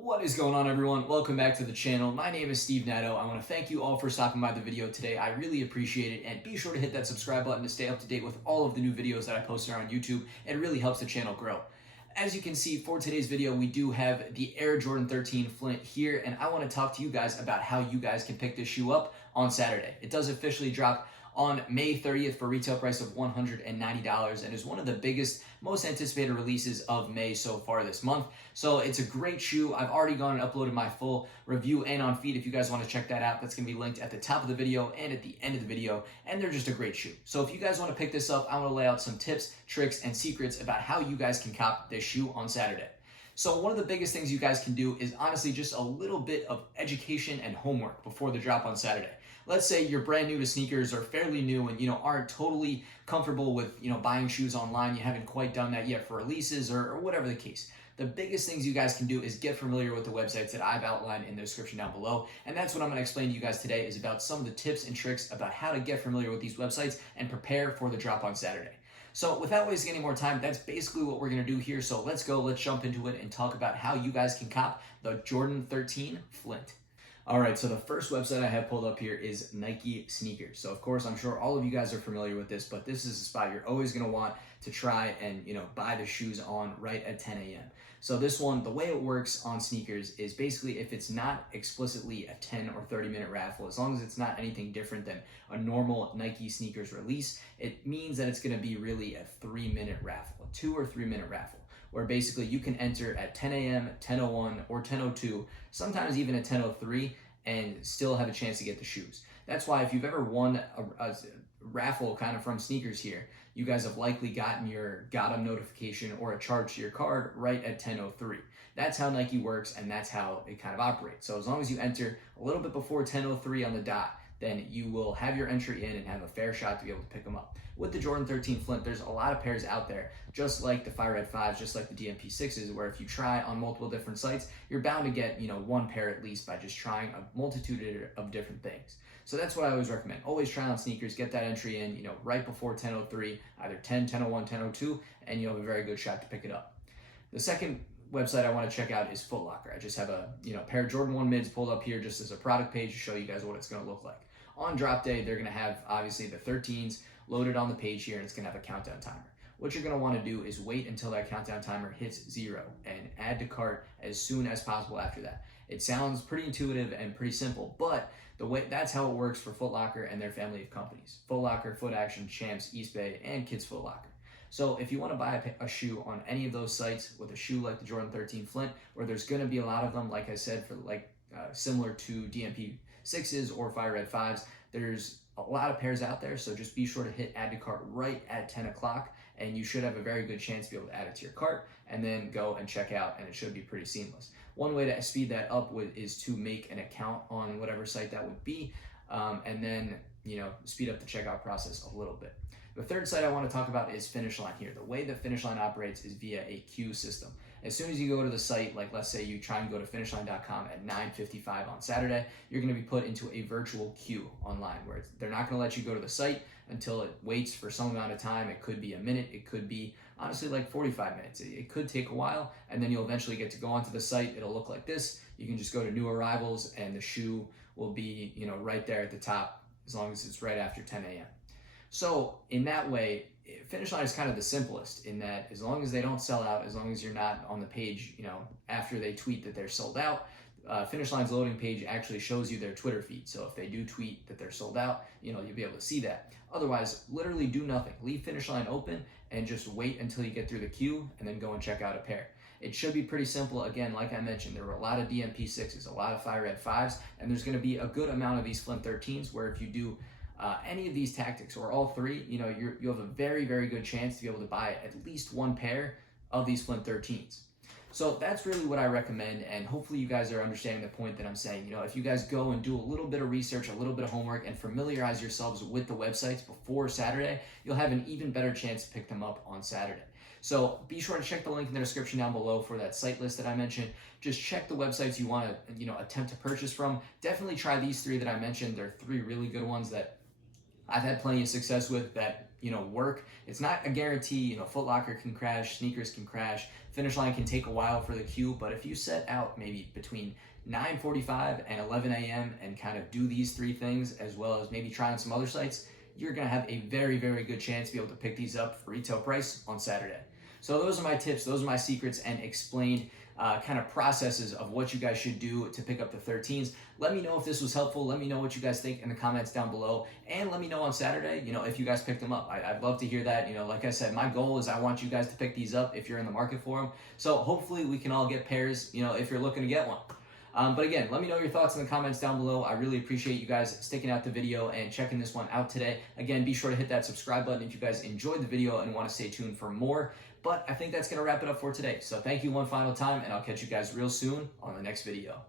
What is going on, everyone? Welcome back to the channel. My name is Steve Netto. I want to thank you all for stopping by the video today. I really appreciate it, and be sure to hit that subscribe button to stay up to date with all of the new videos that I post here on YouTube. It really helps the channel grow. As you can see, for today's video, we do have the Air Jordan 13 Flint here, and I want to talk to you guys about how you guys can pick this shoe up on Saturday. It does officially drop on May 30th for a retail price of $190 and is one of the biggest, most anticipated releases of May so far this month. So it's a great shoe. I've already gone and uploaded my full review and on feed if you guys want to check that out. That's going to be linked at the top of the video and at the end of the video, and they're just a great shoe. So if you guys want to pick this up, I want to lay out some tips, tricks, and secrets about how you guys can cop this shoe on Saturday. So one of the biggest things you guys can do is honestly just a little bit of education and homework before the drop on Saturday. Let's say you're brand new to sneakers or fairly new and aren't totally comfortable with buying shoes online. You haven't quite done that yet for releases or whatever the case. The biggest things you guys can do is get familiar with the websites that I've outlined in the description down below. And that's what I'm going to explain to you guys today, is about some of the tips and tricks about how to get familiar with these websites and prepare for the drop on Saturday. So without wasting any more time, that's basically what we're going to do here. So let's jump into it and talk about how you guys can cop the Jordan 13 Flint. All right, so the first website I have pulled up here is Nike Sneakers. So of course, I'm sure all of you guys are familiar with this, but this is a spot you're always going to want to try and buy the shoes on right at 10 a.m. So this one, the way it works on Sneakers is basically if it's not explicitly a 10 or 30 minute raffle, as long as it's not anything different than a normal Nike Sneakers release, it means that it's going to be really a 3-minute raffle, a 2 or 3 minute raffle, where basically you can enter at 10 a.m., 10:01, or 10:02, sometimes even at 10:03, and still have a chance to get the shoes. That's why if you've ever won a raffle kind of from Sneakers here, you guys have likely gotten your got 'em notification or a charge to your card right at 10:03. That's how Nike works, and that's how it kind of operates. So as long as you enter a little bit before 10:03 on the dot, then you will have your entry in and have a fair shot to be able to pick them up. With the Jordan 13 Flint, there's a lot of pairs out there, just like the Fire Red 5s, just like the DMP 6s, where if you try on multiple different sites, you're bound to get one pair at least by just trying a multitude of different things. So that's what I always recommend. Always try on Sneakers, get that entry in, right before 10:03, either 10, 10:01, 10:02, and you'll have a very good shot to pick it up. The second website I want to check out is Footlocker. I just have a pair of Jordan 1 mids pulled up here just as a product page to show you guys what it's going to look like. On drop day, they're going to have obviously the 13s loaded on the page here, and it's going to have a countdown timer. What you're going to want to do is wait until that countdown timer hits 0 and add to cart as soon as possible after that. It sounds pretty intuitive and pretty simple, but that's how it works for Footlocker and their family of companies: Footlocker, Foot Action, Champs, Eastbay, and Kids Foot Locker. So if you want to buy a shoe on any of those sites with a shoe like the Jordan 13 Flint, where there's going to be a lot of them, like I said, for similar to DMP 6s or Fire Red 5s, there's a lot of pairs out there, so just be sure to hit add to cart right at 10 o'clock, and you should have a very good chance to be able to add it to your cart and then go and check out, and it should be pretty seamless. One way to speed that up is to make an account on whatever site that would be, and then speed up the checkout process a little bit. The third site I want to talk about is Finish Line here. The way that Finish Line operates is via a queue system. As soon as you go to the site, like let's say you try and go to finishline.com at 9:55 on Saturday, you're going to be put into a virtual queue online where they're not going to let you go to the site until it waits for some amount of time. It could be a minute, it could be honestly like 45 minutes. It could take a while, and then you'll eventually get to go onto the site. It'll look like this. You can just go to new arrivals, and the shoe will be right there at the top as long as it's right after 10 a.m. So in that way, Finish Line is kind of the simplest, in that as long as they don't sell out, as long as you're not on the page, after they tweet that they're sold out, Finish Line's loading page actually shows you their Twitter feed. So if they do tweet that they're sold out, you'll be able to see that. Otherwise, literally do nothing. Leave Finish Line open and just wait until you get through the queue and then go and check out a pair. It should be pretty simple. Again, like I mentioned, there were a lot of DMP 6s, a lot of Fire Red 5s, and there's going to be a good amount of these Flint 13s where if you do any of these tactics or all three, you have a very, very good chance to be able to buy at least one pair of these Flint 13s. So that's really what I recommend, and hopefully you guys are understanding the point that I'm saying. If you guys go and do a little bit of research, a little bit of homework, and familiarize yourselves with the websites before Saturday, you'll have an even better chance to pick them up on Saturday. So be sure to check the link in the description down below for that site list that I mentioned. Just check the websites you want to attempt to purchase from. Definitely try these three that I mentioned. They're three really good ones that I've had plenty of success with that, work. It's not a guarantee. Footlocker can crash, sneakers can crash, finish line can take a while for the queue, but if you set out maybe between 9:45 and 11 a.m. and kind of do these three things, as well as maybe try on some other sites, you're gonna have a very, very good chance to be able to pick these up for retail price on Saturday. So those are my tips, those are my secrets, and explained kind of processes of what you guys should do to pick up the 13s. Let me know if this was helpful. Let me know what you guys think in the comments down below, and let me know on Saturday, if you guys picked them up. I'd love to hear that. Like I said, my goal is I want you guys to pick these up if you're in the market for them. So hopefully we can all get pairs, if you're looking to get one. But again, let me know your thoughts in the comments down below. I really appreciate you guys sticking out the video and checking this one out today. Again, be sure to hit that subscribe button if you guys enjoyed the video and want to stay tuned for more. But I think that's going to wrap it up for today. So thank you one final time, and I'll catch you guys real soon on the next video.